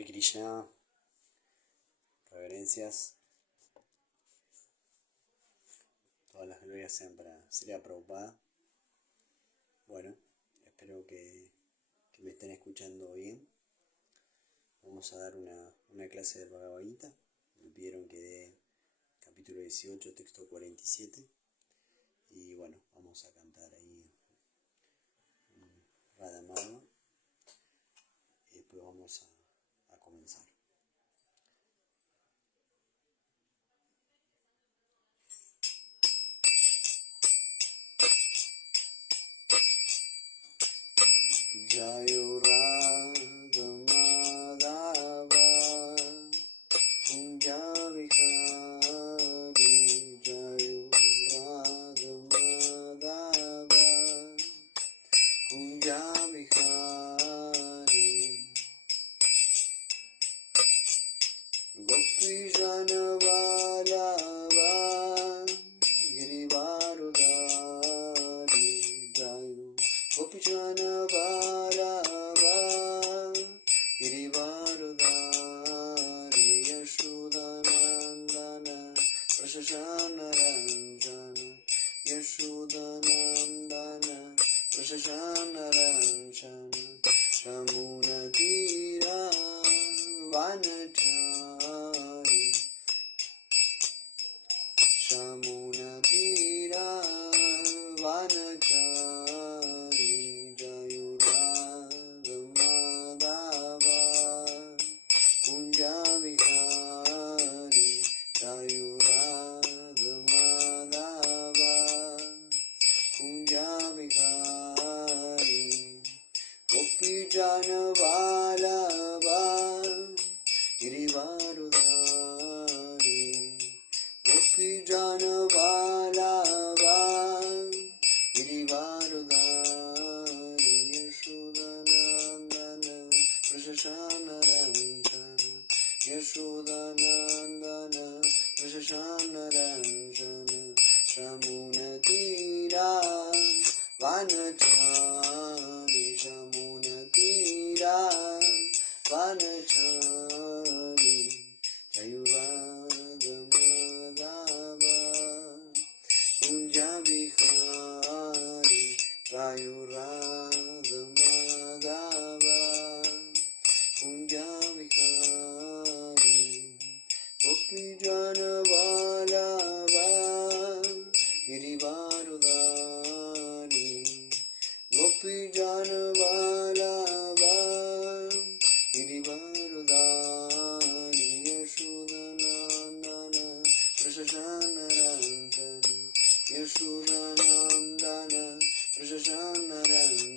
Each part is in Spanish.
Hare Krishna, reverencias, todas las glorias sean para Srila Prabhupada. Bueno, espero que me estén escuchando bien. Vamos a dar una clase del Bhagavad Gita. Me pidieron que dé capítulo 18, texto 47. Y bueno, vamos a cantar ahí Radha Madhava. Y después vamos a comenzar. Jayo Radha Madhava Kunja Vihari, Jayo Radha Madhava Kunja Vihari, Gopi Jana Vallabha Girivarudhari, Jayo Gopi Jana Vallabha Girivarudhari, Yashodanandana Prashashana Ranjana, Yashodanandana Prashashana Ranjana, Ramuna Tira Vanachari, Shamuna Tira Vanachari, Jayo Radha Madhava Kunja Vihari, Jayo Radha Madhava Kunja Vihari, Gopi Jana Vallabha Girivarudhari, Gopi Jana Vallabha Girivarudhari, Yashodanandana Prashashana Ranjana, Yashodanandana Prashashana Ranjana, Shamuna Tira Vanachari, Shamuna Tira Vanachari, Jayo Radha Madhava Kunja Vihari, Jayo Radha Madhava Kunja Vihari, Gopi Jana Vallabha Girivarudhari, Gopi Jana Vallabha Girivarudhari, Yashodanandana Prashashana Ranjana, Yashodanandana Prashashana Ranjana,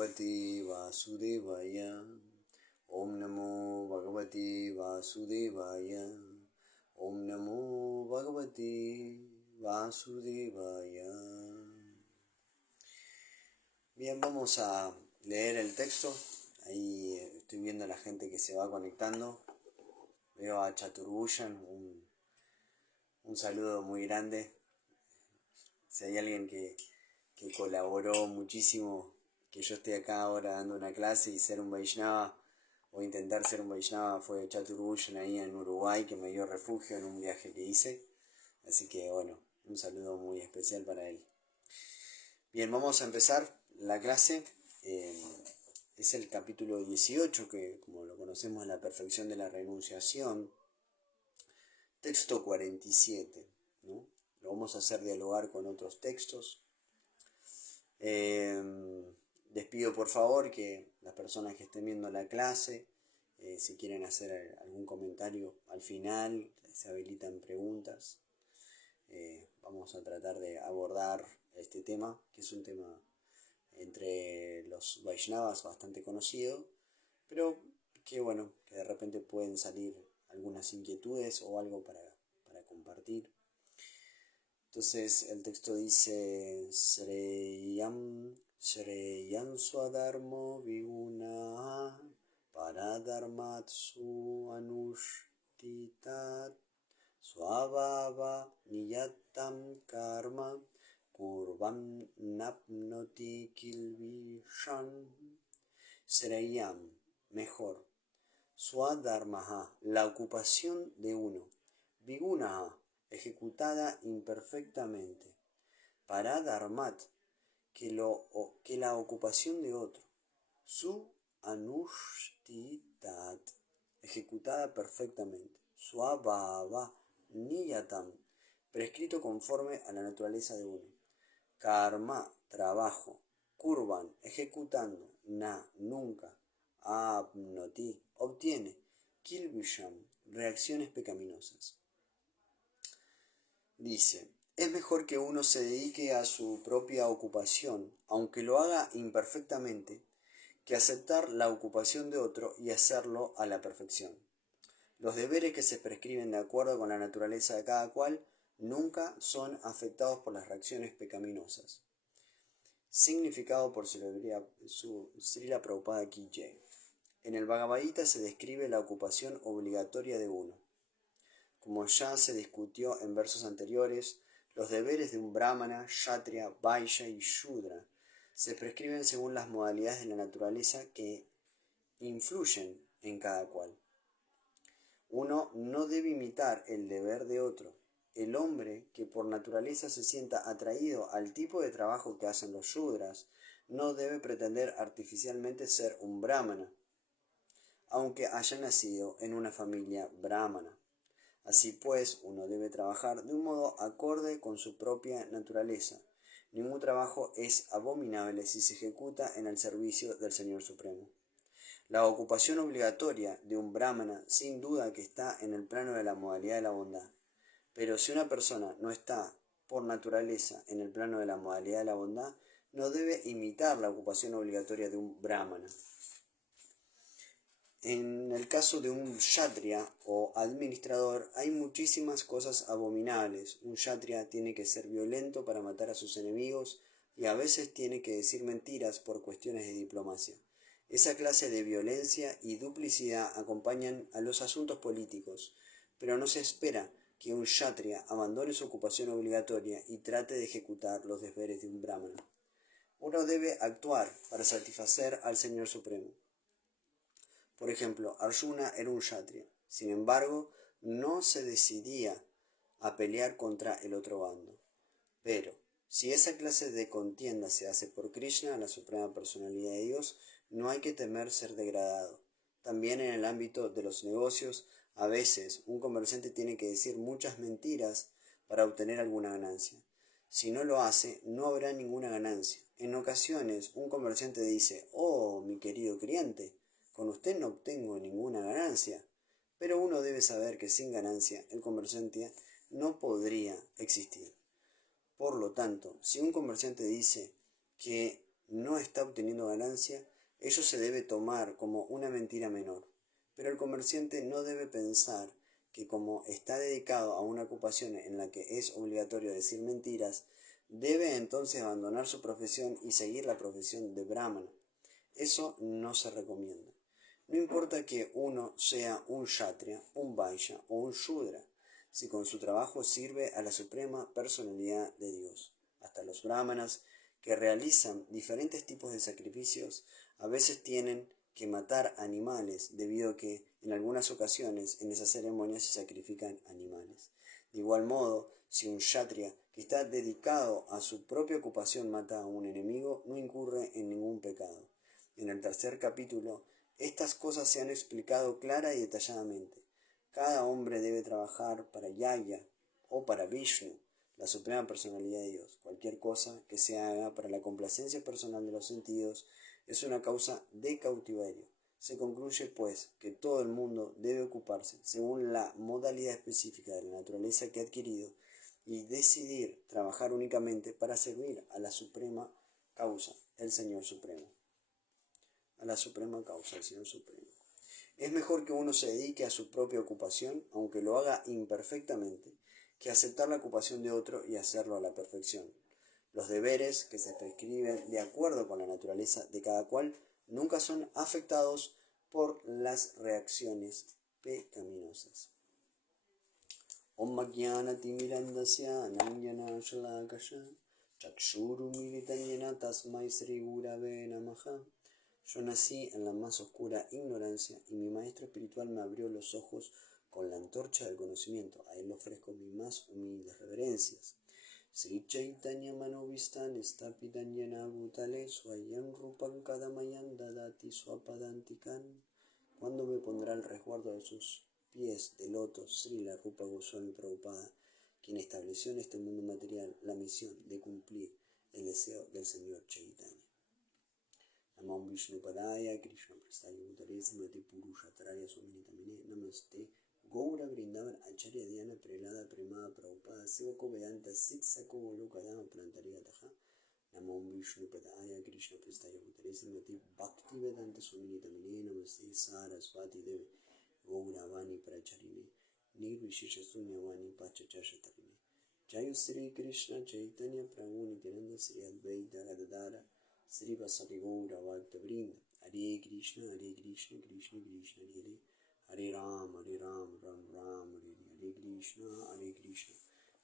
Bhagavate Vasudevaya. Om Namo Bhagavate Vasudevaya. Om Namo Bhagavate Vasudevaya. Bien, vamos a leer el texto. Ahí estoy viendo a la gente que se va conectando. Veo a Chaturbhujan, un saludo muy grande. Si hay alguien que colaboró muchísimo, que yo esté acá ahora dando una clase y ser un Vaishnava, o intentar ser un Vaishnava, fue Chaturbhujan ahí en Uruguay, que me dio refugio en un viaje que hice. Así que bueno, un saludo muy especial para él. Bien, vamos a empezar la clase. Es el capítulo 18, que como lo conocemos, la perfección de la renunciación. Texto 47, ¿no? Lo vamos a hacer dialogar con otros textos. Les pido por favor que las personas que estén viendo la clase, si quieren hacer algún comentario al final, se habilitan preguntas. Vamos a tratar de abordar este tema, que es un tema entre los Vaishnavas bastante conocido, pero que bueno, que de repente pueden salir algunas inquietudes o algo para compartir. Entonces el texto dice: Shreyam swadharmo viguna paradharmatsu anushtitat swabhava niyatam karma kurvam napnoti kilvishan. Shreyam, mejor. Swadharmaha, la ocupación de uno. Vigunaha, ejecutada imperfectamente. Paradharmat, que la ocupación de otro. Su anushtitat, ejecutada perfectamente. Swabhava niyatam, prescrito conforme a la naturaleza de uno. Karma, trabajo. Kurvan, ejecutando. Na, nunca. Apnoti, obtiene. Kilvisham, reacciones pecaminosas. Dice: es mejor que uno se dedique a su propia ocupación, aunque lo haga imperfectamente, que aceptar la ocupación de otro y hacerlo a la perfección. Los deberes que se prescriben de acuerdo con la naturaleza de cada cual nunca son afectados por las reacciones pecaminosas. Significado por Srila Prabhupada Ki Jai. En el Bhagavad Gita se describe la ocupación obligatoria de uno. Como ya se discutió en versos anteriores, los deberes de un brahmana, kshatriya, vaishya y shudra se prescriben según las modalidades de la naturaleza que influyen en cada cual. Uno no debe imitar el deber de otro. El hombre que por naturaleza se sienta atraído al tipo de trabajo que hacen los shudras no debe pretender artificialmente ser un brahmana, aunque haya nacido en una familia brahmana. Así pues, uno debe trabajar de un modo acorde con su propia naturaleza. Ningún trabajo es abominable si se ejecuta en el servicio del Señor Supremo. La ocupación obligatoria de un brahmana sin duda que está en el plano de la modalidad de la bondad. Pero si una persona no está por naturaleza en el plano de la modalidad de la bondad, no debe imitar la ocupación obligatoria de un brahmana. En el caso de un kshatriya o administrador hay muchísimas cosas abominables. Un kshatriya tiene que ser violento para matar a sus enemigos y a veces tiene que decir mentiras por cuestiones de diplomacia. Esa clase de violencia y duplicidad acompañan a los asuntos políticos, pero no se espera que un kshatriya abandone su ocupación obligatoria y trate de ejecutar los deberes de un brahmana. Uno debe actuar para satisfacer al Señor Supremo. Por ejemplo, Arjuna era un kshatriya. Sin embargo, no se decidía a pelear contra el otro bando. Pero, si esa clase de contienda se hace por Krishna, la suprema personalidad de Dios, no hay que temer ser degradado. También en el ámbito de los negocios, a veces un comerciante tiene que decir muchas mentiras para obtener alguna ganancia. Si no lo hace, no habrá ninguna ganancia. En ocasiones, un comerciante dice: «Oh, mi querido cliente, con usted no obtengo ninguna ganancia». Pero uno debe saber que sin ganancia el comerciante no podría existir. Por lo tanto, si un comerciante dice que no está obteniendo ganancia, ello se debe tomar como una mentira menor. Pero el comerciante no debe pensar que como está dedicado a una ocupación en la que es obligatorio decir mentiras, debe entonces abandonar su profesión y seguir la profesión de brahmana. Eso no se recomienda. No importa que uno sea un kshatriya, un vaishya o un shudra, si con su trabajo sirve a la suprema personalidad de Dios. Hasta los brahmanas, que realizan diferentes tipos de sacrificios, a veces tienen que matar animales, debido a que en algunas ocasiones en esas ceremonias se sacrifican animales. De igual modo, si un kshatriya que está dedicado a su propia ocupación mata a un enemigo, no incurre en ningún pecado. En el tercer capítulo, estas cosas se han explicado clara y detalladamente. Cada hombre debe trabajar para Yaya o para Vishnu, la suprema personalidad de Dios. Cualquier cosa que se haga para la complacencia personal de los sentidos es una causa de cautiverio. Se concluye, pues, que todo el mundo debe ocuparse según la modalidad específica de la naturaleza que ha adquirido y decidir trabajar únicamente para servir a la suprema causa, el Señor Supremo. A la suprema causa, el Señor Supremo. Es mejor que uno se dedique a su propia ocupación, aunque lo haga imperfectamente, que aceptar la ocupación de otro y hacerlo a la perfección. Los deberes que se prescriben de acuerdo con la naturaleza de cada cual nunca son afectados por las reacciones pecaminosas. Om Jnana Timirandasya Ananjana Shalakasha Chakshuru Militanyena Tasmai Sri Gurave Namaha. Yo nací en la más oscura ignorancia y mi maestro espiritual me abrió los ojos con la antorcha del conocimiento. A él le ofrezco mis más humildes reverencias. Sri Chaitanya Manovistan Stapidanyana Bhutale Swayam Rupam Kadamayan Dadati Swapadantikan. ¿Cuándo me pondrá el resguardo de sus pies de loto Srila Rupa Goswami Prabhupada, quien estableció en este mundo material la misión de cumplir el deseo del Señor Chaitanya? Namo Vishnu Padaya Krishna Prastaya Bhutale Srimati Purushataraya Swaminitamine Namaste Gaura Vrindavan Acharya Dhyana Prelada Premada Prabhupada Sevako Vedanta Siksako Golokadama Plantariyataha. Namo Vishnu Padaya Krishna Prastaya Bhutale Srimati Bhakti Vedanta Swaminitamine Namaste Sarasvati Deve Gaura Vani Pracharine Nirvishisha Sunyavani Pachachashatarine. Jayu Sri Krishna Chaitanya Prabhu Nityananda Sri Advaita Gadadara Sri Vasari Gaura Bhakta Vrinda. Hare Krishna, Krishna Krishna, Hare Hare Ram, Ram Ram, Hare Krishna, Krishna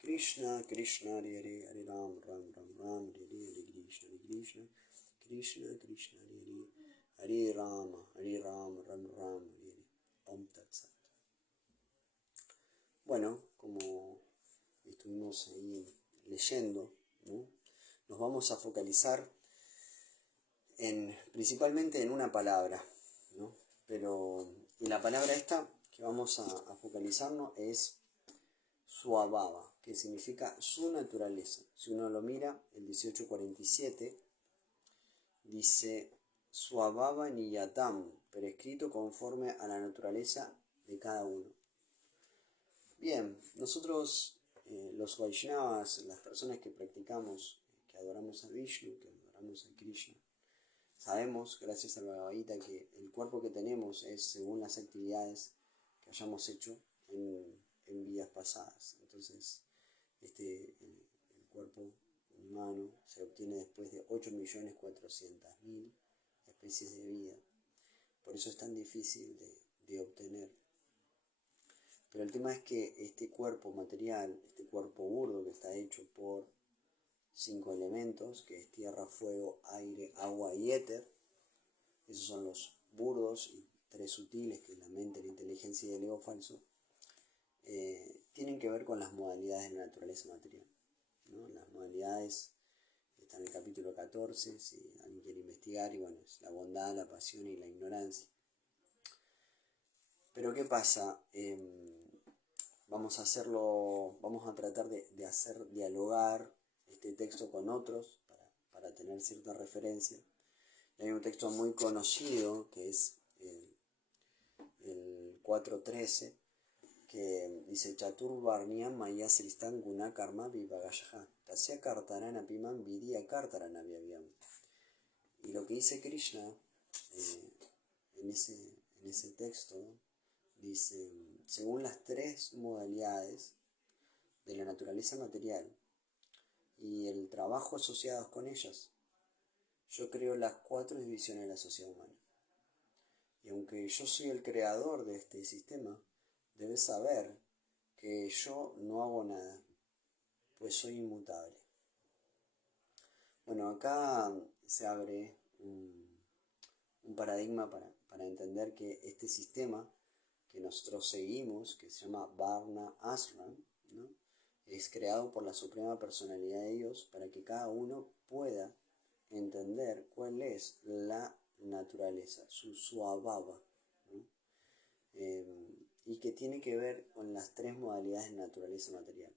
Krishna Krishna, Hare Ram, Ram, Hare Krishna, Krishna Krishna, Hare Ram, Ram, Hare Om Tat Sat. Bueno, como estuvimos ahí leyendo, ¿no?, nos vamos a focalizar principalmente en una palabra, ¿no? Y la palabra esta que vamos a focalizarnos es Swabhava, que significa su naturaleza. Si uno lo mira, el 1847 dice Swabhava Niyatam, prescrito conforme a la naturaleza de cada uno. Bien, nosotros los Vaishnavas, las personas que practicamos, que adoramos a Vishnu, que adoramos a Krishna, sabemos, gracias al Bhagavad Gita, que el cuerpo que tenemos es según las actividades que hayamos hecho en vidas pasadas. Entonces, el cuerpo humano se obtiene después de 8.400.000 especies de vida. Por eso es tan difícil de obtener. Pero el tema es que este cuerpo material, este cuerpo burdo que está hecho por 5 elementos, que es tierra, fuego, aire, agua y éter, esos son los burdos, y 3 sutiles, que es la mente, la inteligencia y el ego falso, tienen que ver con las modalidades de la naturaleza material, ¿no? Las modalidades están en el capítulo 14, si alguien quiere investigar, y bueno, es la bondad, la pasión y la ignorancia. Pero ¿qué pasa? Vamos a tratar de hacer dialogar este texto con otros para tener cierta referencia. Hay un texto muy conocido que es el 4.13, que dice Chaturvarniyam Maya Sristan Guna Karma Vivagayaha Tasya Kartarana Piman Vidya Kartarana Vyavyam. Y lo que dice Krishna en ese texto, dice, según las tres modalidades de la naturaleza material y el trabajo asociados con ellas, yo creo las 4 divisiones de la sociedad humana. Y aunque yo soy el creador de este sistema, debes saber que yo no hago nada, pues soy inmutable. Bueno, acá se abre un paradigma para entender que este sistema que nosotros seguimos, que se llama Varna Ashram, ¿no?, es creado por la Suprema Personalidad de Dios para que cada uno pueda entender cuál es la naturaleza, su svabhava, ¿no? Y que tiene que ver con las 3 modalidades de naturaleza material.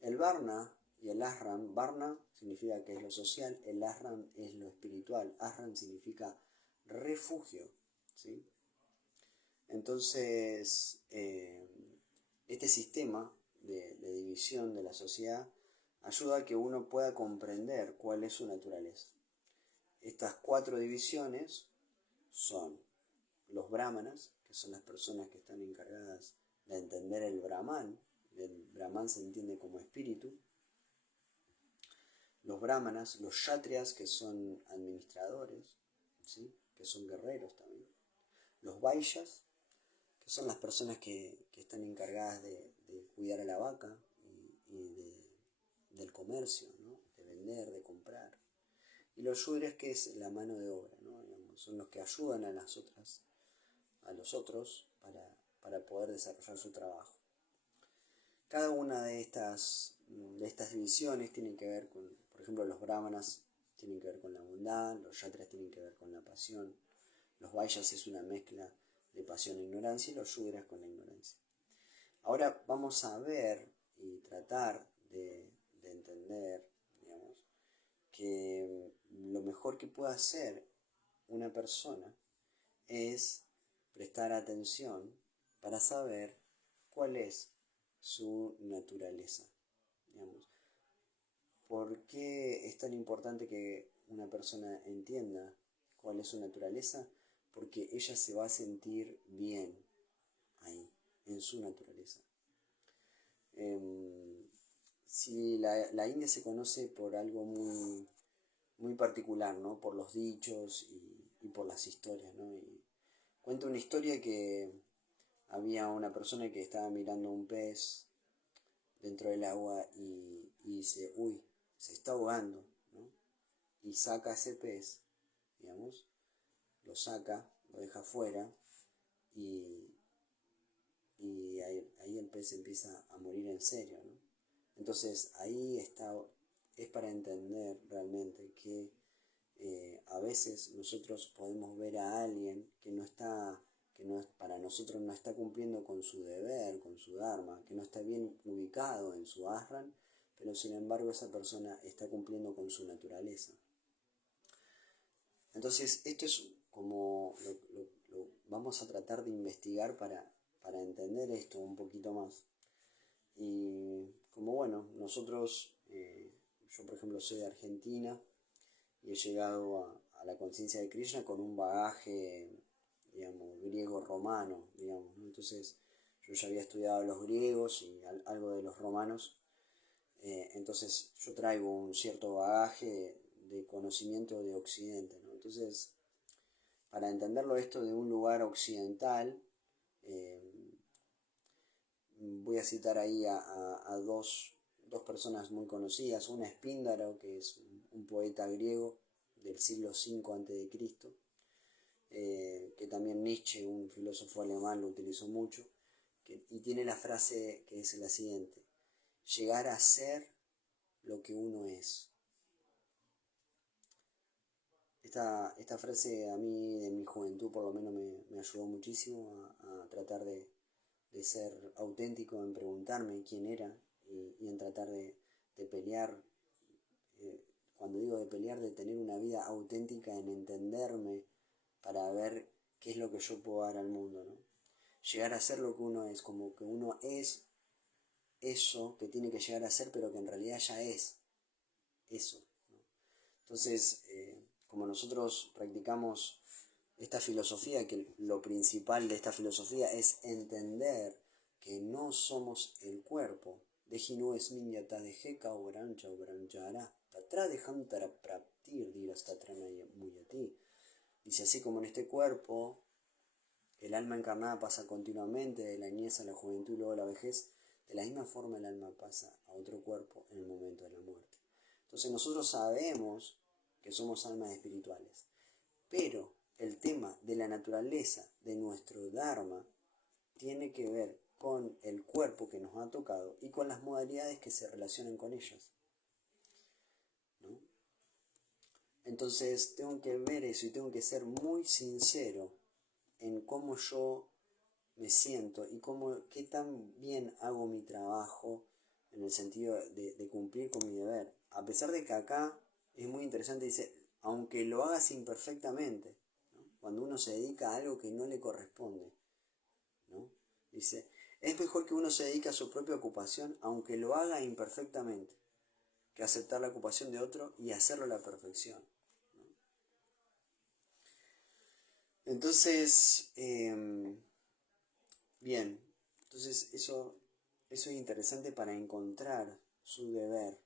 El Varna y el Ashram, Varna significa que es lo social, el Ashram es lo espiritual, Ashram significa refugio, ¿sí? Entonces, este sistema de división de la sociedad ayuda a que uno pueda comprender cuál es su naturaleza. Estas 4 divisiones son los brahmanas, que son las personas que están encargadas de entender el Brahman. El Brahman se entiende como espíritu. Los brahmanas, los kshatriyas, que son administradores, ¿sí?, que son guerreros también. Los vaishyas, que son las personas que están encargadas de cuidar a la vaca y del comercio, ¿no?, de vender, de comprar. Y los shudras, que es la mano de obra, ¿no?, son los que ayudan a los otros para poder desarrollar su trabajo. Cada una de estas divisiones tiene que ver con, por ejemplo, los brahmanas tienen que ver con la bondad, los kshatriyas tienen que ver con la pasión, los vaishyas es una mezcla de pasión e ignorancia, y los shudras con la ignorancia. Ahora vamos a ver y tratar de entender, digamos, que lo mejor que puede hacer una persona es prestar atención para saber cuál es su naturaleza, digamos. ¿Por qué es tan importante que una persona entienda cuál es su naturaleza? Porque ella se va a sentir bien ahí, en su naturaleza. Si la India se conoce por algo muy, muy particular, ¿no?, por los dichos y por las historias, ¿no? Y cuenta una historia que había una persona que estaba mirando un pez dentro del agua y dice, uy, se está ahogando, ¿no? Y saca ese pez, digamos, lo saca, lo deja afuera y ahí el pez empieza a morir en serio, ¿no? Entonces ahí es para entender realmente que a veces nosotros podemos ver a alguien que para nosotros no está cumpliendo con su deber, con su dharma, que no está bien ubicado en su ashram, pero sin embargo esa persona está cumpliendo con su naturaleza. Entonces esto es como lo vamos a tratar de investigar para entender esto un poquito más. Y como bueno, nosotros, yo por ejemplo soy de Argentina y he llegado a la conciencia de Krishna con un bagaje, digamos, griego-romano, digamos, ¿no? Entonces yo ya había estudiado los griegos y algo de los romanos, entonces yo traigo un cierto bagaje de conocimiento de Occidente, ¿no? Entonces, para entenderlo esto de un lugar occidental, voy a citar ahí a dos personas muy conocidas. Una es Píndaro, que es un poeta griego del siglo V a.C., que también Nietzsche, un filósofo alemán, lo utilizó mucho, y tiene la frase que es la siguiente: llegar a ser lo que uno es. Esta frase a mí, en mi juventud por lo menos, me ayudó muchísimo a tratar de ser auténtico, en preguntarme quién era y en tratar de pelear, cuando digo de pelear, de tener una vida auténtica, en entenderme para ver qué es lo que yo puedo dar al mundo, ¿no? Llegar a ser lo que uno es, como que uno es eso que tiene que llegar a ser, pero que en realidad ya es eso, ¿no? Entonces, como nosotros practicamos esta filosofía, que lo principal de esta filosofía es entender que no somos el cuerpo. Dejinu esminyata dejeka obrancha obranchara. Tatra dejantara praptir dirastatra muyati. Dice, así como en este cuerpo, el alma encarnada pasa continuamente de la niñez a la juventud y luego a la vejez, de la misma forma el alma pasa a otro cuerpo en el momento de la muerte. Entonces nosotros sabemos que somos almas espirituales, pero el tema de la naturaleza de nuestro Dharma tiene que ver con el cuerpo que nos ha tocado y con las modalidades que se relacionan con ellas, ¿no? Entonces tengo que ver eso y tengo que ser muy sincero en cómo yo me siento y qué tan bien hago mi trabajo en el sentido de cumplir con mi deber. A pesar de que acá es muy interesante, dice, aunque lo hagas imperfectamente, ¿no? Cuando uno se dedica a algo que no le corresponde, ¿no? Dice, es mejor que uno se dedique a su propia ocupación, aunque lo haga imperfectamente, que aceptar la ocupación de otro y hacerlo a la perfección, ¿no? Entonces, bien, entonces eso es interesante para encontrar su deber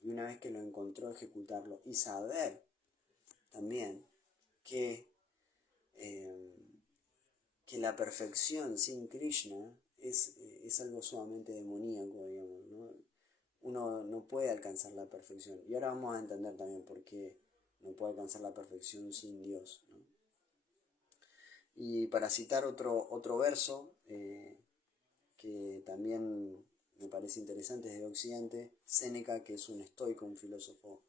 y una vez que lo encontró, ejecutarlo y saber también que la perfección sin Krishna es algo sumamente demoníaco, digamos, ¿no? Uno no puede alcanzar la perfección. Y ahora vamos a entender también por qué no puede alcanzar la perfección sin Dios, ¿no? Y para citar otro verso que también me parece interesante desde Occidente, Séneca, que es un estoico, un filósofo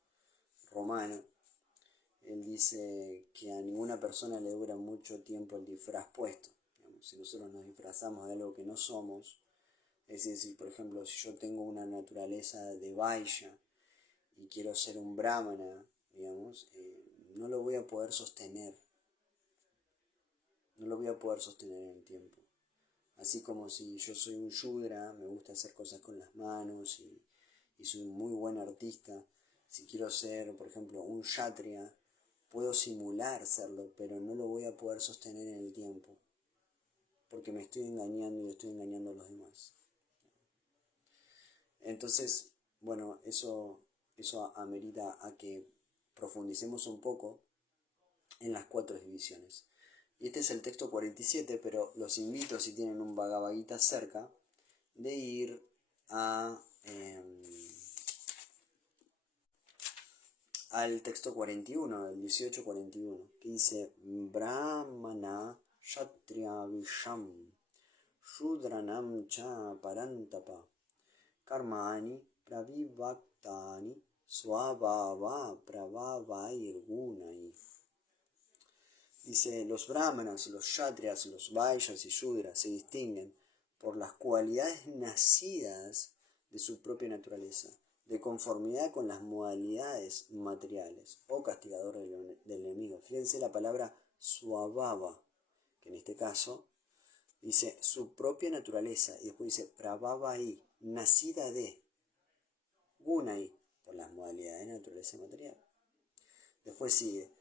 romano, él dice que a ninguna persona le dura mucho tiempo el disfraz puesto. Digamos, si nosotros nos disfrazamos de algo que no somos, es decir, por ejemplo, si yo tengo una naturaleza de Vaishya y quiero ser un brahmana, digamos, no lo voy a poder sostener. No lo voy a poder sostener en el tiempo. Así como si yo soy un Shudra, me gusta hacer cosas con las manos y soy un muy buen artista. Si quiero ser, por ejemplo, un Kshatriya, puedo simular serlo, pero no lo voy a poder sostener en el tiempo. Porque me estoy engañando y estoy engañando a los demás. Entonces, bueno, eso amerita a que profundicemos un poco en las 4 divisiones. Y este es el texto 47, pero los invito, si tienen un Bhagavad Gita cerca, de ir al texto 41, el 18:41, que dice Brahmana Kshatriya Visham Shudranam Cha Parantapa Karmani Pravivaktani Swabhava Pravavairgunai. Dice, los brahmanas, los kshatriyas, los vaishyas y shudras se distinguen por las cualidades nacidas de su propia naturaleza, de conformidad con las modalidades materiales o castigador del enemigo. Fíjense la palabra swabhava, que en este caso dice su propia naturaleza, y después dice pravavai, nacida de, gunai, por las modalidades de naturaleza material. Después sigue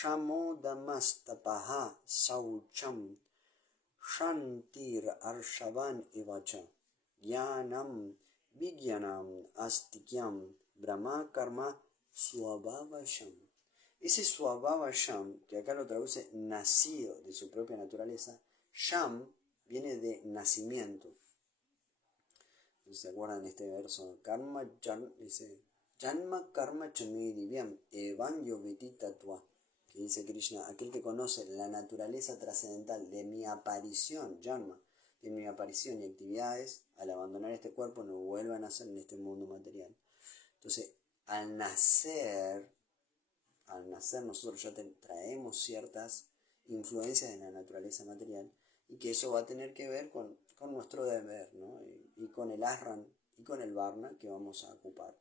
Shamodamastapaha saucham shantir arshavan evacha yanam vigyanam astikyam brahma karma swabhavasham. Ese swabhavasham, que acá lo traduce nacido de su propia naturaleza, sham viene de nacimiento. ¿Se acuerdan este verso? Karma dice Janma karma chame divyam evam yogiti tatua, que dice Krishna, aquel que conoce la naturaleza trascendental de mi aparición, Janma, de mi aparición y actividades, al abandonar este cuerpo no vuelvan a nacer en este mundo material. Entonces, al nacer nosotros ya traemos ciertas influencias de la naturaleza material y que eso va a tener que ver con nuestro deber, ¿no? Y con el asran y con el varna que vamos a ocupar.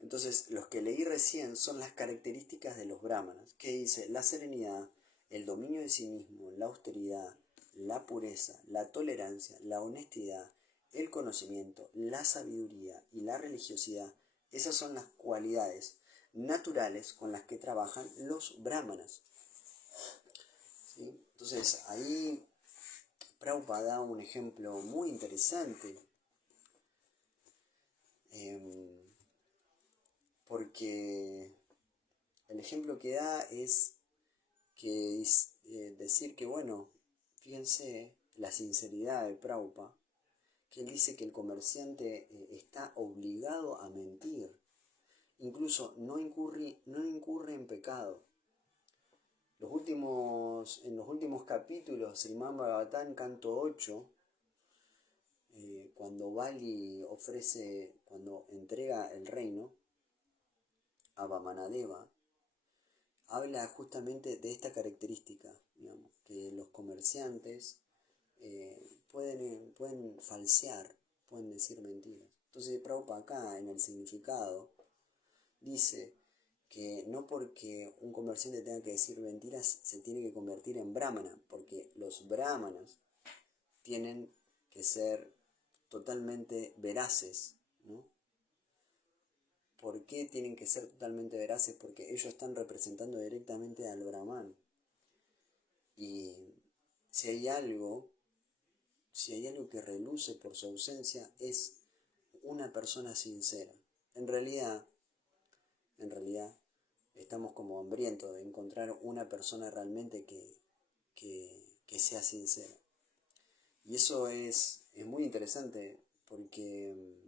Entonces, los que leí recién son las características de los brahmanas, que dice la serenidad, el dominio de sí mismo, la austeridad, la pureza, la tolerancia, la honestidad, el conocimiento, la sabiduría y la religiosidad. Esas son las cualidades naturales con las que trabajan los brahmanas. ¿Sí? Entonces ahí Prabhupada da un ejemplo muy interesante, porque el ejemplo que da es que decir que, bueno, fíjense la sinceridad de Prabhupada, que él dice que el comerciante está obligado a mentir, incluso no incurre en pecado. En los últimos capítulos, Srimad Bhagavatam, canto 8, cuando Bali cuando entrega el reino a Vamanadeva, habla justamente de esta característica, digamos, que los comerciantes pueden falsear, pueden decir mentiras. Entonces Prabhupada acá en el significado dice que no porque un comerciante tenga que decir mentiras se tiene que convertir en brahmana, porque los brahmanas tienen que ser totalmente veraces, ¿no? ¿Por qué tienen que ser totalmente veraces? Porque ellos están representando directamente al Brahman. Y si hay algo que reluce por su ausencia, es una persona sincera. En realidad, estamos como hambrientos de encontrar una persona realmente que sea sincera. Y eso es muy interesante porque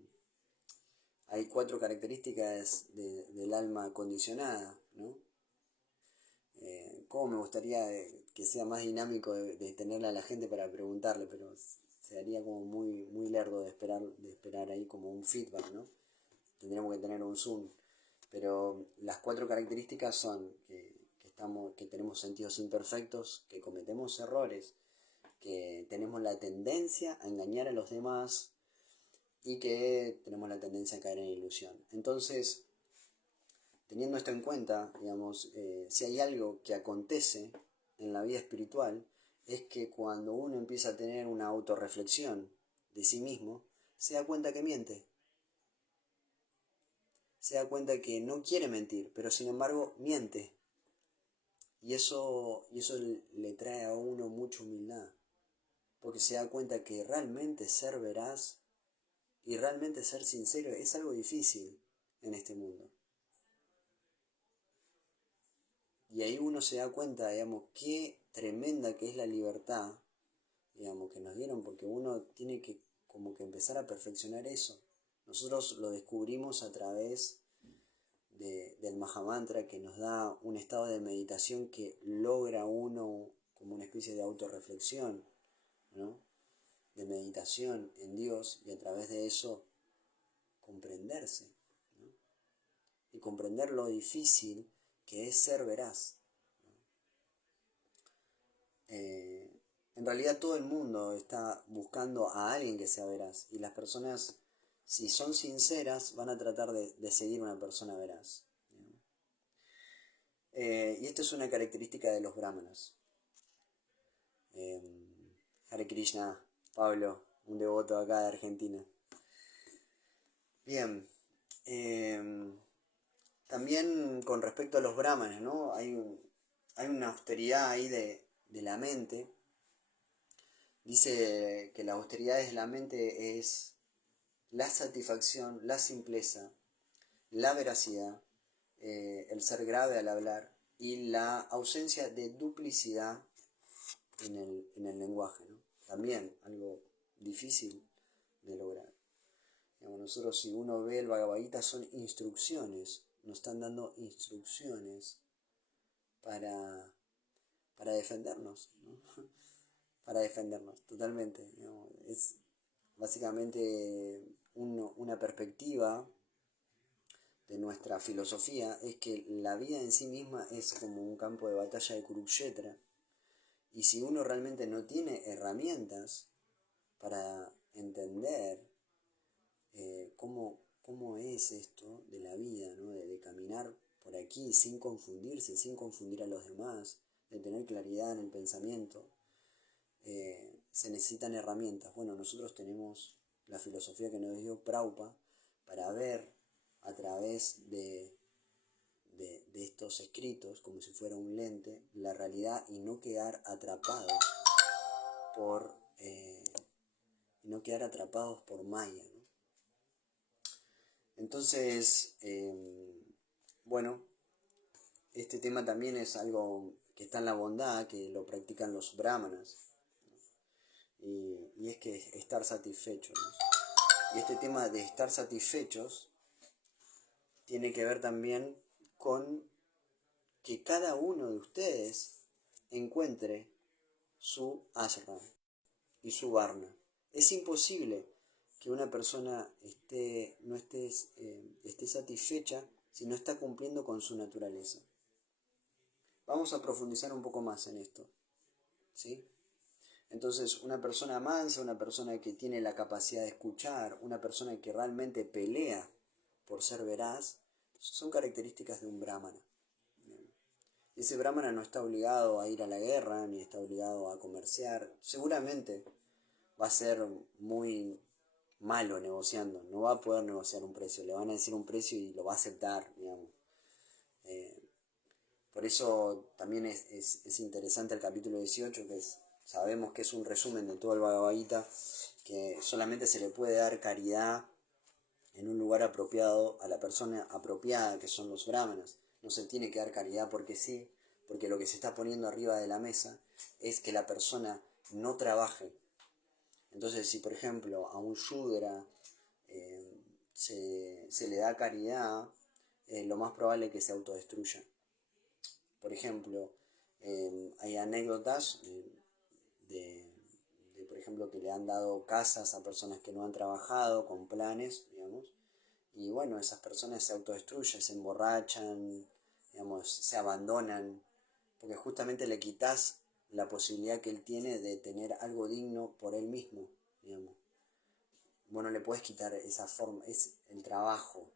hay 4 características del alma condicionada, ¿no? Cómo me gustaría que sea más dinámico de tenerla a la gente para preguntarle, pero se haría como muy lerdo de esperar ahí como un feedback, ¿no? Tendríamos que tener un Zoom. Pero las 4 características son que tenemos sentidos imperfectos, que cometemos errores, que tenemos la tendencia a engañar a los demás y que tenemos la tendencia a caer en ilusión. Entonces, teniendo esto en cuenta, digamos, si hay algo que acontece en la vida espiritual, es que cuando uno empieza a tener una autorreflexión de sí mismo, se da cuenta que miente. Se da cuenta que no quiere mentir, pero sin embargo miente. Y eso le trae a uno mucha humildad, porque se da cuenta que realmente ser veraz y realmente ser sincero es algo difícil en este mundo. Y ahí uno se da cuenta, digamos, qué tremenda que es la libertad, digamos, que nos dieron, porque uno tiene que como que empezar a perfeccionar eso. Nosotros lo descubrimos a través del Mahamantra, que nos da un estado de meditación que logra uno como una especie de autorreflexión, ¿no? De meditación en Dios, y a través de eso comprenderse, ¿no? Y comprender lo difícil que es ser veraz, ¿no? En realidad todo el mundo está buscando a alguien que sea veraz, y las personas, si son sinceras, van a tratar de seguir una persona veraz, ¿no? Y esto es una característica de los brahmanas. Hare Krishna, Pablo, un devoto acá de Argentina. Bien, también con respecto a los brahmanes, ¿no? Hay una austeridad ahí de la mente. Dice que la austeridad de la mente es la satisfacción, la simpleza, la veracidad, el ser grave al hablar y la ausencia de duplicidad en el lenguaje, ¿no? También algo difícil de lograr. Digamos, nosotros, si uno ve el Bhagavad Gita, son instrucciones, nos están dando instrucciones para defendernos, ¿no? Para defendernos, totalmente, digamos. Es básicamente una perspectiva de nuestra filosofía, es que la vida en sí misma es como un campo de batalla de Kurukshetra, y si uno realmente no tiene herramientas para entender cómo es esto de la vida, ¿no? De caminar por aquí sin confundirse, sin confundir a los demás, de tener claridad en el pensamiento, se necesitan herramientas. Bueno, nosotros tenemos la filosofía que nos dio Prabhupada para ver a través de de estos escritos, como si fuera un lente, la realidad y no quedar atrapados por Maya, ¿no? Entonces, bueno, este tema también es algo que está en la bondad, que lo practican los brahmanas, ¿no? Y es que estar satisfechos, ¿no? Y este tema de estar satisfechos tiene que ver también con que cada uno de ustedes encuentre su ashram y su varna. Es imposible que una persona esté satisfecha si no está cumpliendo con su naturaleza. Vamos a profundizar un poco más en esto, ¿sí? Entonces, una persona mansa, una persona que tiene la capacidad de escuchar, una persona que realmente pelea por ser veraz, son características de un brahmana. Ese brahmana no está obligado a ir a la guerra, ni está obligado a comerciar. Seguramente va a ser muy malo negociando, no va a poder negociar un precio, le van a decir un precio y lo va a aceptar, digamos. Por eso también es interesante el capítulo 18, que sabemos que es un resumen de todo el Bhagavad Gita, que solamente se le puede dar caridad en un lugar apropiado a la persona apropiada, que son los brahmanas. No se tiene que dar caridad porque sí, porque lo que se está poniendo arriba de la mesa es que la persona no trabaje. Entonces, si por ejemplo a un shudra se le da caridad, lo más probable es que se autodestruya. Por ejemplo, hay anécdotas por ejemplo, que le han dado casas a personas que no han trabajado con planes, digamos, y bueno, esas personas se autodestruyen, se emborrachan, digamos, se abandonan, porque justamente le quitas la posibilidad que él tiene de tener algo digno por él mismo, digamos. Bueno, le puedes quitar esa forma, es el trabajo.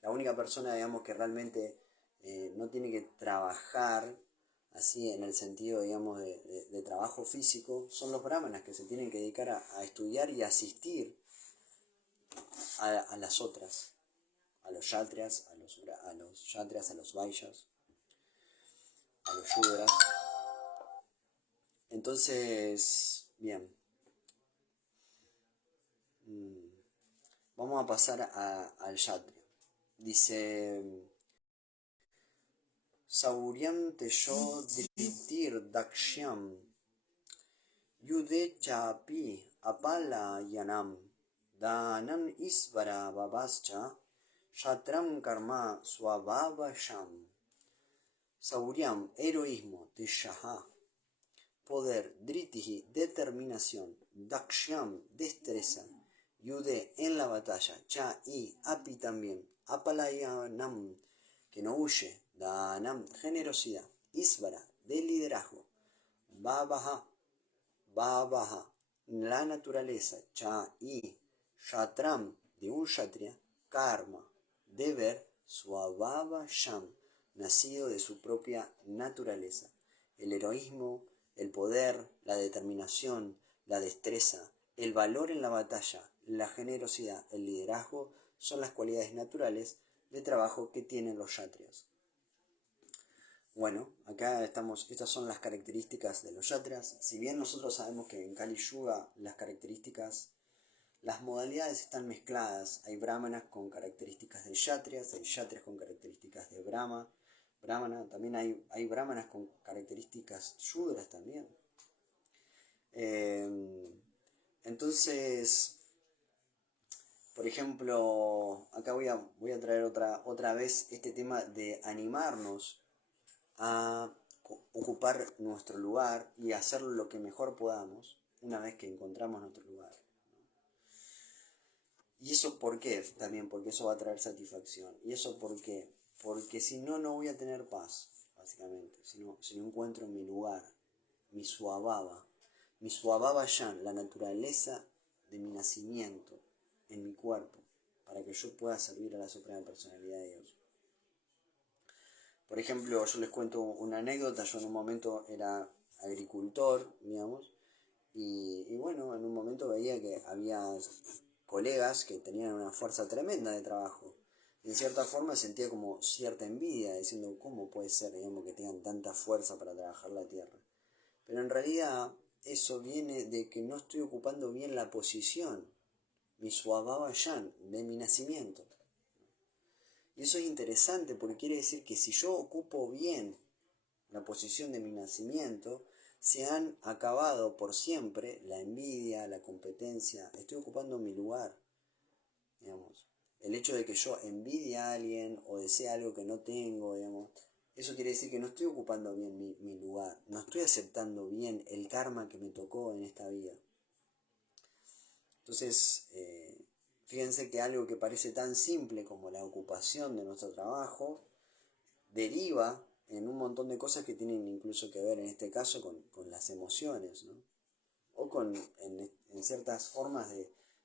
La única persona, digamos, que realmente no tiene que trabajar así en el sentido, digamos, de trabajo físico, son los brahmanas, que se tienen que dedicar a estudiar y asistir a las otras, a los yatrias, a los vaishyas, a los shudras. Entonces, bien, vamos a pasar al yatria. Dice: Sauryam tesho diritir dakshyam yude chapi apala yanam danam isvara babascha shatram karma swabhavasham. Sauryam, heroísmo, teshaha, poder, dritihi, determinación, dakshyam, destreza, yude, en la batalla, cha y api también, apalayanam, que no huye, danam, generosidad, isvara, de liderazgo, babaha, la naturaleza, cha y shatram, de un shatria, karma, deber, swabhava sham, nacido de su propia naturaleza. El heroísmo, el poder, la determinación, la destreza, el valor en la batalla, la generosidad, el liderazgo son las cualidades naturales de trabajo que tienen los yatrias. Bueno, acá estamos, estas son las características de los yatras. Si bien nosotros sabemos que en Kali Yuga las modalidades están mezcladas. Hay brahmanas con características de yatrias, hay yatrias con características de brahmana, también hay brahmanas con características shudras también. Entonces, por ejemplo, acá voy a traer otra vez este tema de animarnos a ocupar nuestro lugar y hacer lo que mejor podamos una vez que encontramos nuestro lugar. ¿Y eso por qué? También porque eso va a traer satisfacción. ¿Y eso por qué? Porque si no, no voy a tener paz, básicamente. Si no encuentro mi lugar, mi swabhava yan, la naturaleza de mi nacimiento en mi cuerpo, para que yo pueda servir a la Suprema Personalidad de Dios. Por ejemplo, yo les cuento una anécdota. Yo en un momento era agricultor, digamos, y bueno, en un momento veía que había colegas que tenían una fuerza tremenda de trabajo. En cierta forma sentía como cierta envidia, diciendo, ¿cómo puede ser, digamos, que tengan tanta fuerza para trabajar la tierra? Pero en realidad eso viene de que no estoy ocupando bien la posición, mi suavabayán, de mi nacimiento. Y eso es interesante porque quiere decir que si yo ocupo bien la posición de mi nacimiento, se han acabado por siempre la envidia, la competencia, estoy ocupando mi lugar, digamos. El hecho de que yo envidie a alguien o desee algo que no tengo, digamos, eso quiere decir que no estoy ocupando bien mi lugar, no estoy aceptando bien el karma que me tocó en esta vida. Entonces, fíjense que algo que parece tan simple como la ocupación de nuestro trabajo deriva en un montón de cosas que tienen incluso que ver en este caso con las emociones, ¿no? O en ciertas formas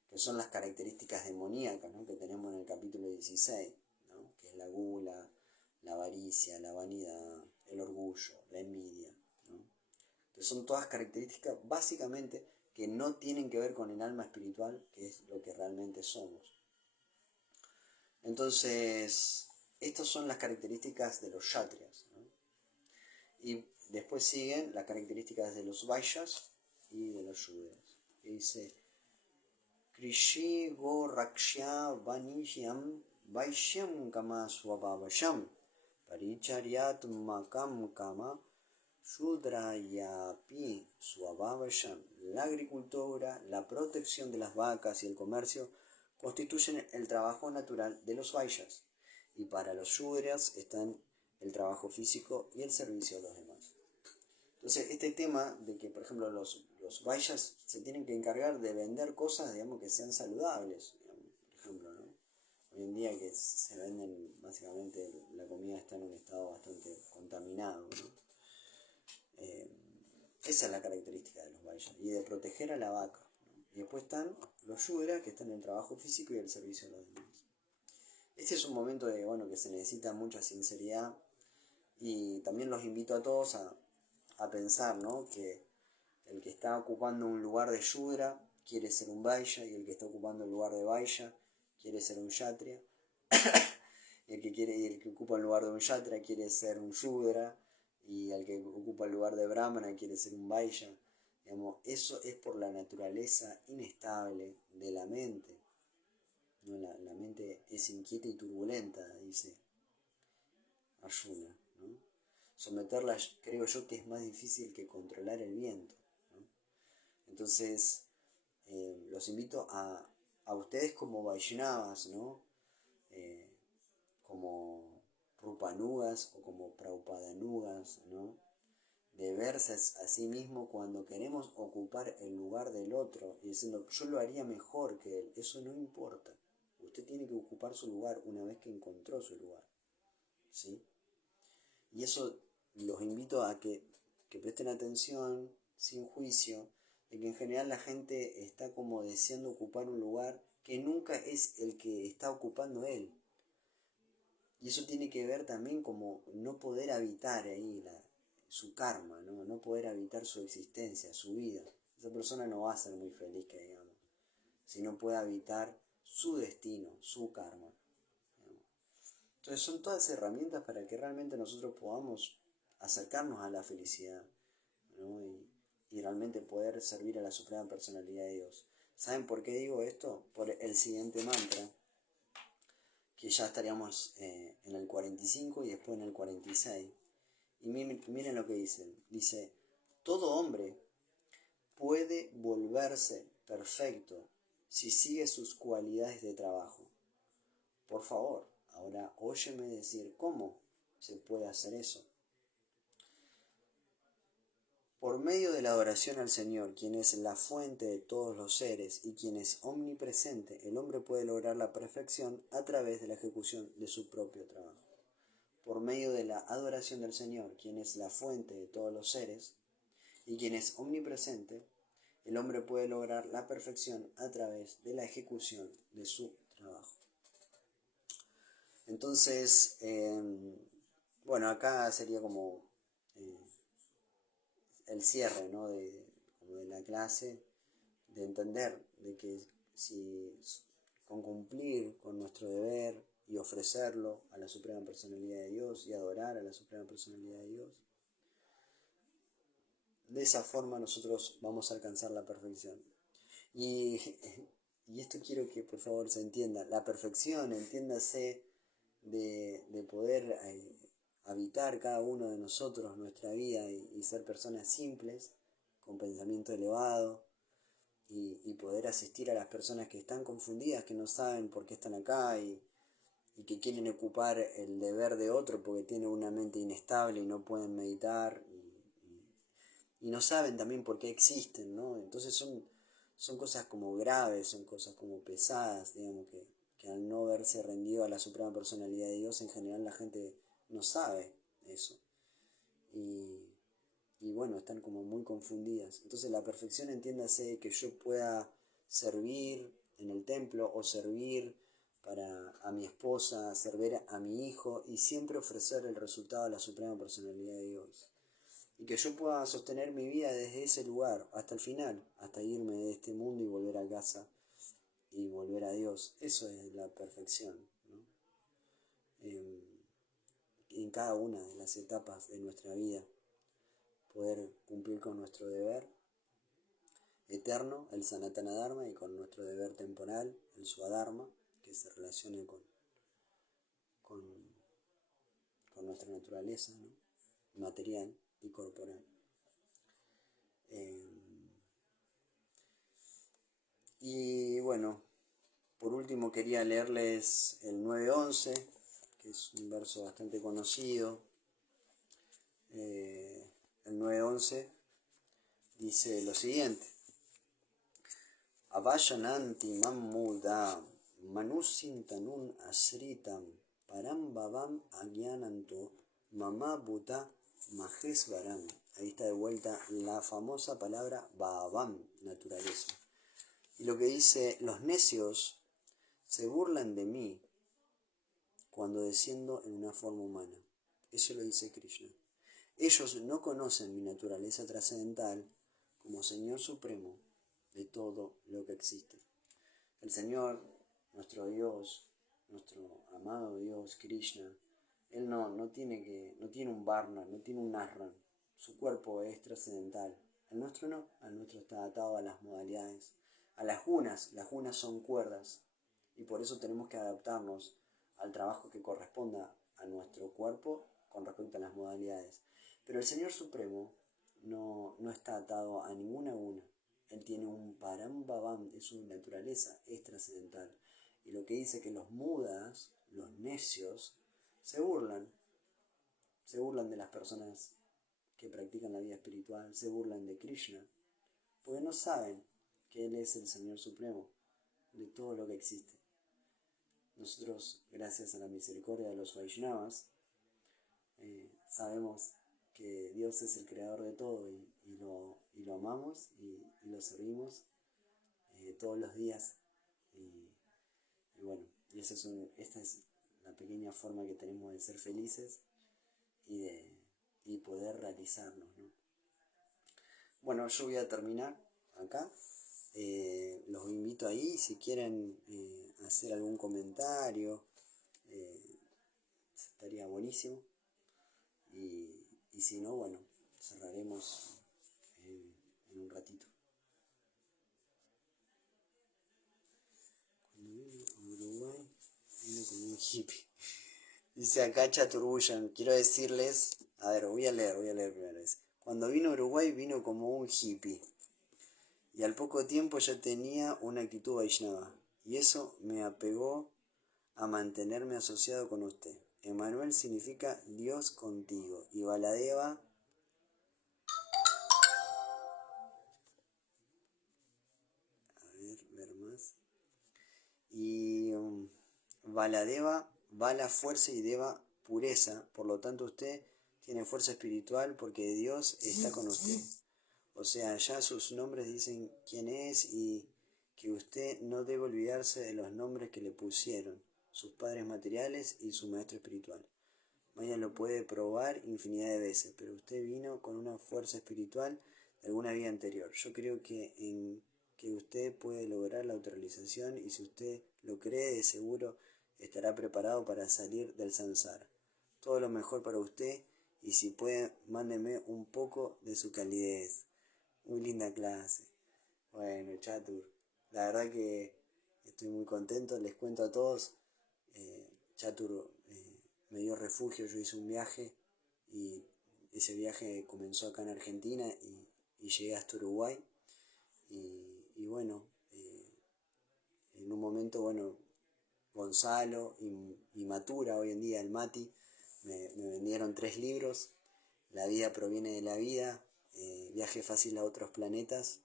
que son las características demoníacas, ¿no? Que tenemos en el capítulo 16, ¿no? Que es la gula, la avaricia, la vanidad, el orgullo, la envidia, ¿no? Entonces son todas características básicamente que no tienen que ver con el alma espiritual, que es lo que realmente somos. Entonces, estas son las características de los kshatriyas, ¿no? Y después siguen las características de los vaishyas y de los shudras. Que dice, Krishi go rakshya vanishyam vaishyam kama swabhavasham paricharyatmakam kama Shudrayapi Swabhavasham. La agricultura, la protección de las vacas y el comercio constituyen el trabajo natural de los Vaishyas, y para los Shudras están el trabajo físico y el servicio a los demás. Entonces, este tema de que, por ejemplo, los Vaishyas se tienen que encargar de vender cosas, digamos, que sean saludables, digamos, por ejemplo, ¿no? Hoy en día que se venden, básicamente, la comida está en un estado bastante contaminado, ¿no? Esa es la característica de los Vaishyas, y de proteger a la vaca, ¿no? Y después están los Shudras, que están en el trabajo físico y el servicio a los demás. Este es un momento de, bueno, que se necesita mucha sinceridad, y también los invito a todos a pensar, ¿no? Que el que está ocupando un lugar de Shudra quiere ser un Vaishya, y el que está ocupando el lugar de Vaishya quiere ser un Kshatriya, y el que ocupa el lugar de un Kshatriya quiere ser un Shudra, y el que ocupa el lugar de Brahmana quiere ser un Vaishya. Digamos, eso es por la naturaleza inestable de la mente, ¿no? La mente es inquieta y turbulenta, dice Arjuna, ¿no? Someterla, creo yo, que es más difícil que controlar el viento, ¿no? Entonces, los invito a ustedes como Vaishnavas, ¿no? Como Rupanugas o como Prabhupadanugas, ¿no? De verse a sí mismo cuando queremos ocupar el lugar del otro y diciendo, yo lo haría mejor que él. Eso no importa. Usted tiene que ocupar su lugar una vez que encontró su lugar, ¿sí? Y eso los invito a que presten atención, sin juicio, de que en general la gente está como deseando ocupar un lugar que nunca es el que está ocupando él. Y eso tiene que ver también como no poder habitar ahí su karma, ¿no? No poder habitar su existencia, su vida. Esa persona no va a ser muy feliz, que digamos, si no puede habitar su destino, su karma, digamos. Entonces son todas herramientas para que realmente nosotros podamos acercarnos a la felicidad, ¿no? Y realmente poder servir a la Suprema Personalidad de Dios. ¿Saben por qué digo esto? Por el siguiente mantra, que ya estaríamos en el 45 y después en el 46. Y miren lo que dicen. Dice, todo hombre puede volverse perfecto si sigue sus cualidades de trabajo. Por favor, ahora óyeme decir cómo se puede hacer eso. Por medio de la adoración al Señor, quien es la fuente de todos los seres y quien es omnipresente, el hombre puede lograr la perfección a través de la ejecución de su propio trabajo. Por medio de la adoración del Señor, quien es la fuente de todos los seres y quien es omnipresente, el hombre puede lograr la perfección a través de la ejecución de su trabajo. Entonces, bueno, acá sería como el cierre, ¿no? como de la clase, de entender de que si con cumplir con nuestro deber, y ofrecerlo a la Suprema Personalidad de Dios y adorar a la Suprema Personalidad de Dios. De esa forma nosotros vamos a alcanzar la perfección. Y esto quiero que por favor se entienda. La perfección, entiéndase, de poder habitar cada uno de nosotros nuestra vida y ser personas simples, con pensamiento elevado, y poder asistir a las personas que están confundidas, que no saben por qué están acá y que quieren ocupar el deber de otro porque tienen una mente inestable y no pueden meditar y no saben también por qué existen, ¿no? Entonces son cosas como graves, son cosas como pesadas, digamos, que al no verse rendido a la Suprema Personalidad de Dios, en general la gente no sabe eso. Y bueno, están como muy confundidas. Entonces la perfección, entiéndase que yo pueda servir en el templo o servir a mi esposa, servir a mi hijo y siempre ofrecer el resultado a la Suprema Personalidad de Dios. Y que yo pueda sostener mi vida desde ese lugar hasta el final, hasta irme de este mundo y volver a casa y volver a Dios. Eso es la perfección, ¿no? En cada una de las etapas de nuestra vida, poder cumplir con nuestro deber eterno, el Sanatana Dharma, y con nuestro deber temporal, el Swadharma, que se relaciona con nuestra naturaleza, ¿no? Material y corporal. Y bueno, por último quería leerles el 9.11, que es un verso bastante conocido. El 9.11 dice lo siguiente: Avayananti mamuda manusintanun asritam parambhavam agyananto mama buddha majesvaram. Ahí está de vuelta la famosa palabra bhavam, naturaleza. Y lo que dice: los necios se burlan de mí cuando desciendo en una forma humana. Eso lo dice Krishna. Ellos no conocen mi naturaleza trascendental como Señor Supremo de todo lo que existe. El Señor, nuestro Dios, nuestro amado Dios, Krishna, Él no tiene un Varna, no tiene un Ashram. Su cuerpo es trascendental. El nuestro no, el nuestro está atado a las modalidades, a las gunas. Las gunas son cuerdas y por eso tenemos que adaptarnos al trabajo que corresponda a nuestro cuerpo con respecto a las modalidades. Pero el Señor Supremo no está atado a ninguna guna. Él tiene un parambhavam, es su naturaleza, es trascendental. Y lo que dice que los mudas, los necios, se burlan de las personas que practican la vida espiritual, se burlan de Krishna, porque no saben que Él es el Señor Supremo de todo lo que existe. Nosotros, gracias a la misericordia de los Vaishnavas, sabemos que Dios es el creador de todo y lo amamos y lo servimos todos los días. Y bueno, y esta es la pequeña forma que tenemos de ser felices y poder realizarnos, ¿no? Bueno, yo voy a terminar acá. Los invito ahí, si quieren hacer algún comentario, estaría buenísimo. Y si no, bueno, cerraremos en un ratito. Cuando vino a Uruguay, vino como un hippie. Dice acá Chaturullan, quiero decirles, a ver, voy a leer primero. Cuando vino a Uruguay vino como un hippie. Y al poco tiempo ya tenía una actitud Vaishnava. Y eso me apegó a mantenerme asociado con usted. Emmanuel significa Dios contigo. Y Baladeva, ver más. Y Baladeva, Bala fuerza y Deva pureza. Por lo tanto usted tiene fuerza espiritual porque Dios está con usted. O sea, ya sus nombres dicen quién es y que usted no debe olvidarse de los nombres que le pusieron, sus padres materiales y su maestro espiritual. Maya lo puede probar infinidad de veces, pero usted vino con una fuerza espiritual de alguna vida anterior. Yo creo que usted puede lograr la autorrealización y si usted lo cree, de seguro estará preparado para salir del samsara. Todo lo mejor para usted y si puede, mándeme un poco de su calidez. Muy linda clase. Bueno, Chatur, la verdad que estoy muy contento, les cuento a todos. Chatur me dio refugio, yo hice un viaje y ese viaje comenzó acá en Argentina y llegué hasta Uruguay y bueno, en un momento, bueno, Gonzalo y Matura, hoy en día el Mati, me vendieron 3 libros, La vida proviene de la vida, Viaje fácil a otros planetas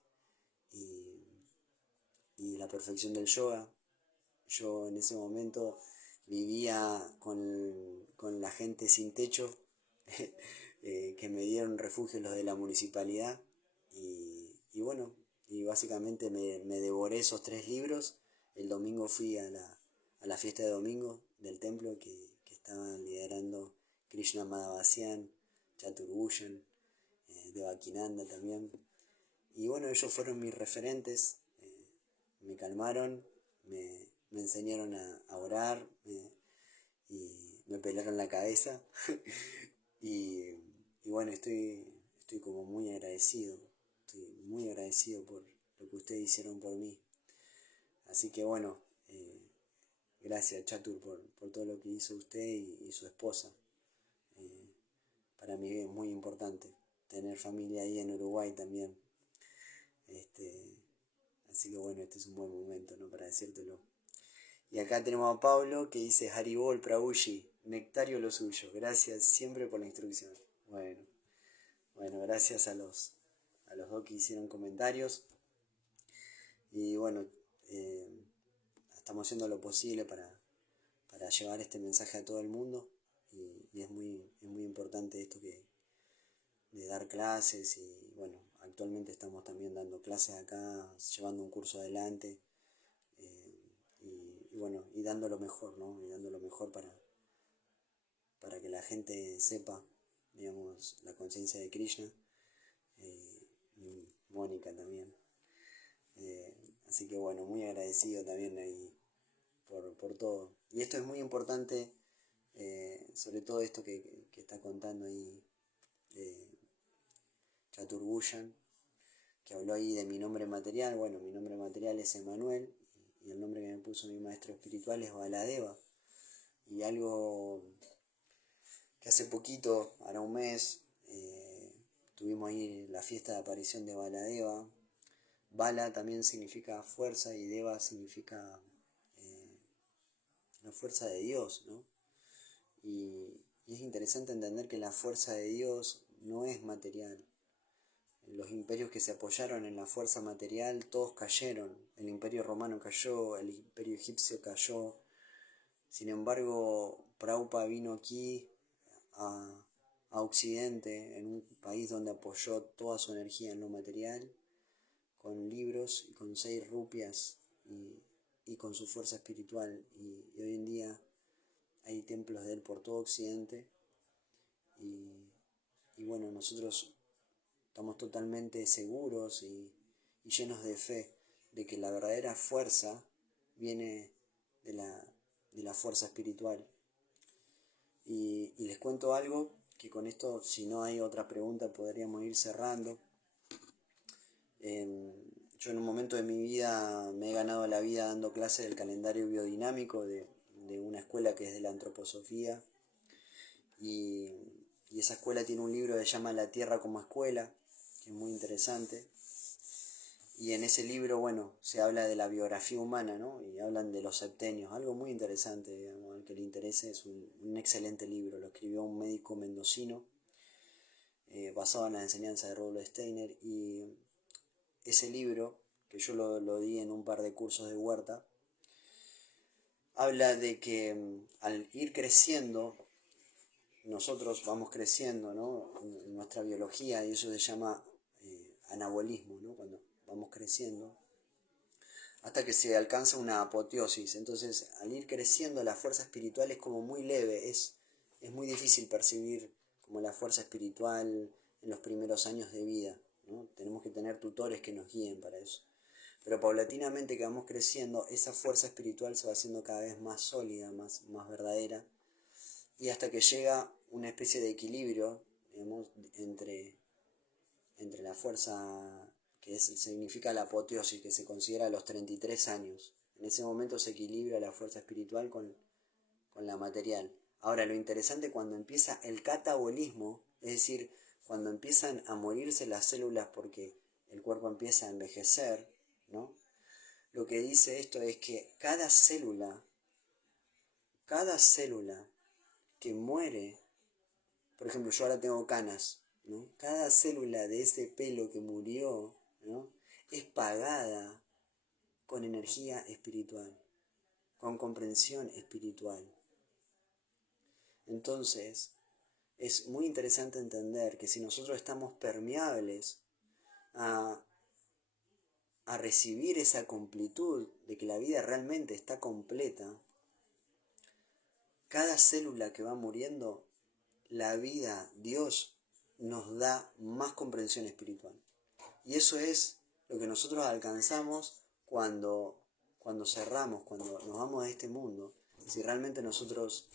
y La perfección del yoga. Yo en ese momento vivía con la gente sin techo, que me dieron refugio los de la municipalidad y bueno, y básicamente me devoré esos 3 libros. El domingo fui a la fiesta de domingo del templo que estaban liderando Krishna Madhavasyan, Chatur Bhujan, Devakinanda también. Y bueno, ellos fueron mis referentes, me calmaron, me enseñaron a orar y me pelaron la cabeza. y bueno, estoy como muy agradecido por lo que ustedes hicieron por mí. Así que bueno, gracias Chatur por todo lo que hizo usted y su esposa. Para mí es muy importante tener familia ahí en Uruguay también. Así que bueno, este es un buen momento, ¿no?, para decírtelo. Y acá tenemos a Pablo que dice Haribol Prabhuji, nectario lo suyo. Gracias siempre por la instrucción. Bueno, gracias a los dos que hicieron comentarios. Y bueno, estamos haciendo lo posible para llevar este mensaje a todo el mundo. Y es muy importante esto de dar clases. Y bueno, actualmente estamos también dando clases acá, llevando un curso adelante. Y bueno, y dando lo mejor, ¿no? Y dando lo mejor para que la gente sepa, digamos, la conciencia de Krishna. Y Mónica también. Así que bueno, muy agradecido también ahí por todo. Y esto es muy importante, sobre todo esto que está contando ahí Chatur Bhujan, que habló ahí de mi nombre material. Bueno, mi nombre material es Emanuel y el nombre que me puso mi maestro espiritual es Baladeva. Y algo que hace poquito, hará un mes, tuvimos ahí la fiesta de aparición de Baladeva. Bala también significa fuerza y Deva significa la fuerza de Dios, ¿no? Y es interesante entender que la fuerza de Dios no es material. Los imperios que se apoyaron en la fuerza material, todos cayeron. El imperio romano cayó, el imperio egipcio cayó. Sin embargo, Prabhupada vino aquí a Occidente, en un país donde apoyó toda su energía en lo material, con libros y con 6 rupias y con su fuerza espiritual. Y hoy en día hay templos de él por todo Occidente. Y bueno, nosotros estamos totalmente seguros y llenos de fe de que la verdadera fuerza viene de la fuerza espiritual. Y les cuento algo, que con esto, si no hay otra pregunta, podríamos ir cerrando. Yo en un momento de mi vida me he ganado la vida dando clases del calendario biodinámico de una escuela que es de la antroposofía. Y esa escuela tiene un libro que se llama La Tierra como Escuela, que es muy interesante. Y en ese libro, bueno, se habla de la biografía humana, ¿no? Y hablan de los septenios, algo muy interesante, digamos, al que le interese, es un excelente libro. Lo escribió un médico mendocino, basado en la enseñanza de Rudolf Steiner. Y ese libro, que yo lo di en un par de cursos de huerta, habla de que al ir creciendo, nosotros vamos creciendo, ¿no?, en nuestra biología, y eso se llama anabolismo, ¿no?, cuando vamos creciendo, hasta que se alcanza una apoteosis. Entonces, al ir creciendo, la fuerza espiritual es como muy leve, es muy difícil percibir como la fuerza espiritual en los primeros años de vida, ¿no? Tenemos que tener tutores que nos guíen para eso. Pero paulatinamente que vamos creciendo, esa fuerza espiritual se va haciendo cada vez más sólida, más verdadera, y hasta que llega una especie de equilibrio, digamos, entre la fuerza significa la apoteosis, que se considera a los 33 años. En ese momento se equilibra la fuerza espiritual con la material. Ahora, lo interesante cuando empieza el catabolismo, es decir, cuando empiezan a morirse las células porque el cuerpo empieza a envejecer, ¿no? Lo que dice esto es que cada célula que muere, por ejemplo, yo ahora tengo canas, ¿no? Cada célula de ese pelo que murió, ¿no? Es pagada con energía espiritual, con comprensión espiritual. Entonces, es muy interesante entender que si nosotros estamos permeables a recibir esa completud de que la vida realmente está completa, cada célula que va muriendo, la vida, Dios, nos da más comprensión espiritual. Y eso es lo que nosotros alcanzamos cuando cerramos, cuando nos vamos de este mundo. Si realmente nosotros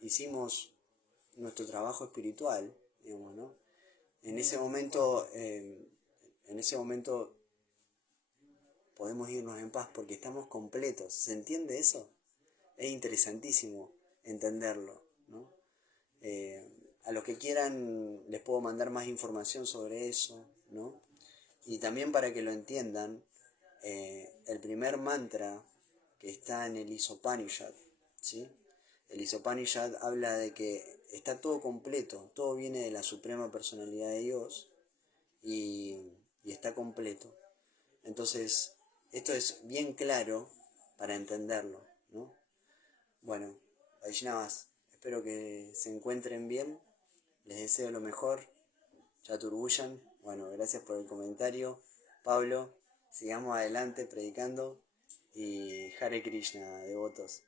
hicimos nuestro trabajo espiritual, digamos, ¿no? En ese momento podemos irnos en paz porque estamos completos. ¿Se entiende eso? Es interesantísimo entenderlo, ¿no? A los que quieran les puedo mandar más información sobre eso, ¿no? Y también para que lo entiendan, el primer mantra que está en el Isopanishad, ¿sí? El Isopanishad habla de que está todo completo, todo viene de la suprema personalidad de Dios y está completo. Entonces, esto es bien claro para entenderlo, ¿no? Bueno, Vaishnavas, espero que se encuentren bien, les deseo lo mejor, Chaturvushan, bueno, gracias por el comentario, Pablo, sigamos adelante predicando y Hare Krishna, devotos.